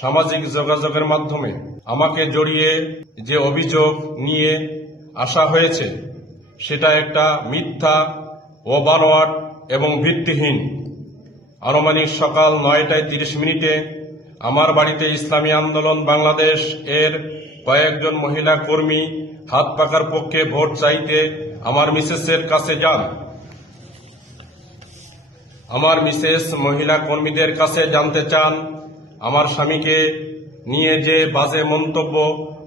সামাজিক যোগাযোগের মাধ্যমে আমাকে জড়িয়ে যে অভিযোগ নিয়ে আসা হয়েছে সেটা একটা মিথ্যা ও বানোয়াট এবং ভিত্তিহীন। আনুমানিক সকাল 9:30 আমার বাড়িতে ইসলামী আন্দোলন বাংলাদেশ এর কয়েকজন মহিলা কর্মী হাত পাকার পক্ষে ভোট চাইতে আমার মিসেসের কাছে যান। আমার মিসেস মহিলা কর্মীদের কাছে জানতে চান আমার স্বামীকে নিয়ে যে বাজে মন্তব্য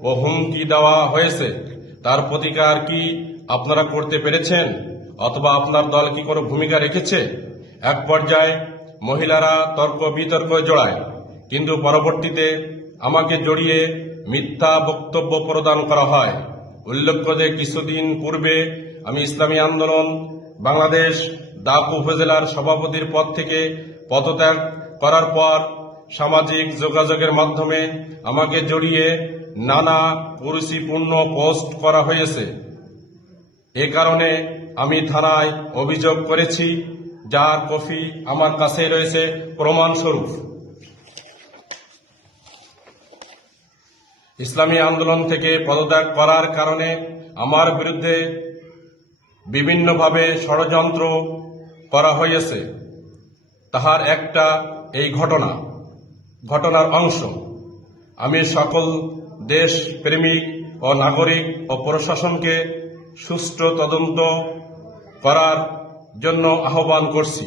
ও হুমকি দেওয়া হয়েছে তার প্রতিকার কি আপনারা করতে পেরেছেন অথবা আপনার দল কি কোনো ভূমিকা রেখেছে। এক পর্যায়ে মহিলারা তর্ক বিতর্ক জড়ায়, কিন্তু পরবর্তীতে আমাকে জড়িয়ে মিথ্যা বক্তব্য প্রদান করা হয়। উল্লেখ্য যে কিছুদিন পূর্বে আমি ইসলামী আন্দোলন বাংলাদেশ দাপ উপজেলার সভাপতির পদ থেকে পদত্যাগ করার পর সামাজিক যোগাযোগের মাধ্যমে আমাকে জড়িয়ে নানা কুরুচিপূর্ণ পোস্ট করা হয়েছে। এ কারণে আমি থানায় অভিযোগ করেছি, যার কপি আমার কাছে রয়েছে প্রমাণস্বরূপ। ইসলামী আন্দোলন থেকে পদত্যাগ করার কারণে আমার বিরুদ্ধে বিভিন্নভাবে ষড়যন্ত্র করা হয়েছে। তাহার একটা এই ঘটনার অংশ। আমি সকল দেশ প্রেমিক ও নাগরিক ও প্রশাসনকে সুষ্ঠু তদন্ত করার জন্য আহ্বান করছি।